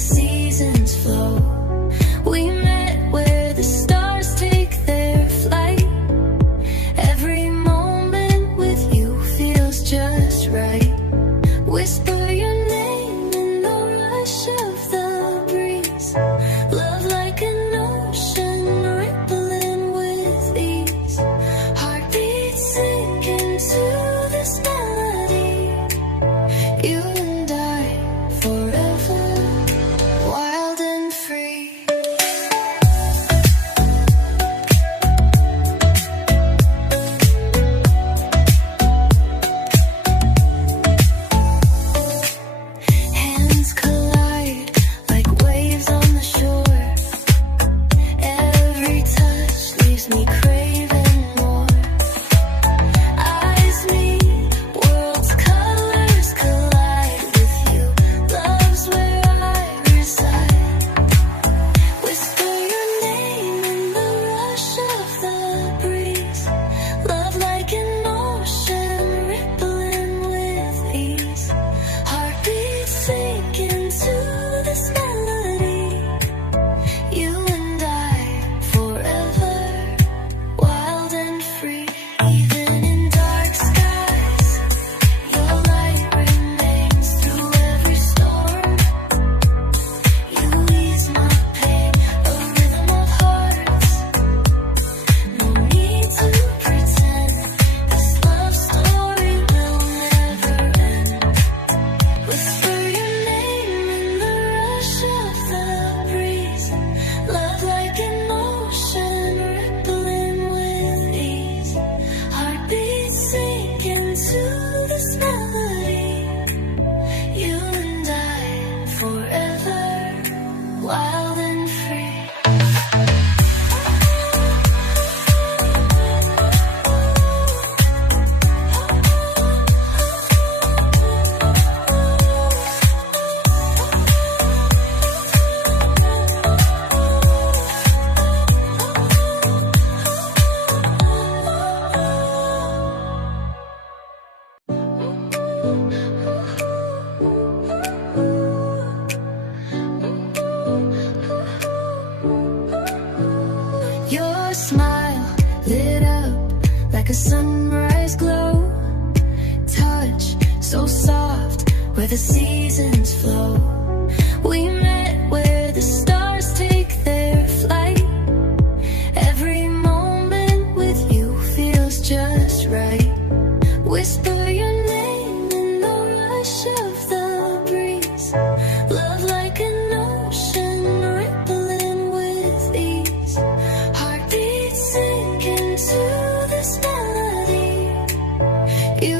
seasons flow. We met where the stars take their flight. Every moment with you feels just right. Whisper your name in the rush of the breeze. Love like an ocean rippling with ease. Heartbeats sink into this melody. You and I forever, wild and free. Hands collide like waves on the shore. Every touch leaves me craving more. Eyes meet, worlds' colors collide with you. Love's where I reside. Whisper your name in the rush of the breeze. Love like an ocean rippling with ease. Heartbeats sink into this melody. You and I forever, wild and free. Even in dark skies, your light remains through every storm. You ease my pain, a rhythm of hearts. No need to pretend, this love story will never end. Whisper your name in the rush of the breeze. Love like an ocean rippling with ease. Heartbeats sink into this melody. You and I forever, wild and free. Your smile lit up like a sunrise glow. Touch so soft where the seasons flow. We met where the stars take their flight. Every moment with you feels just right. Whisper your name in the rush of the breeze. Love like an ocean rippling with ease. Heartbeats sink into this melody. You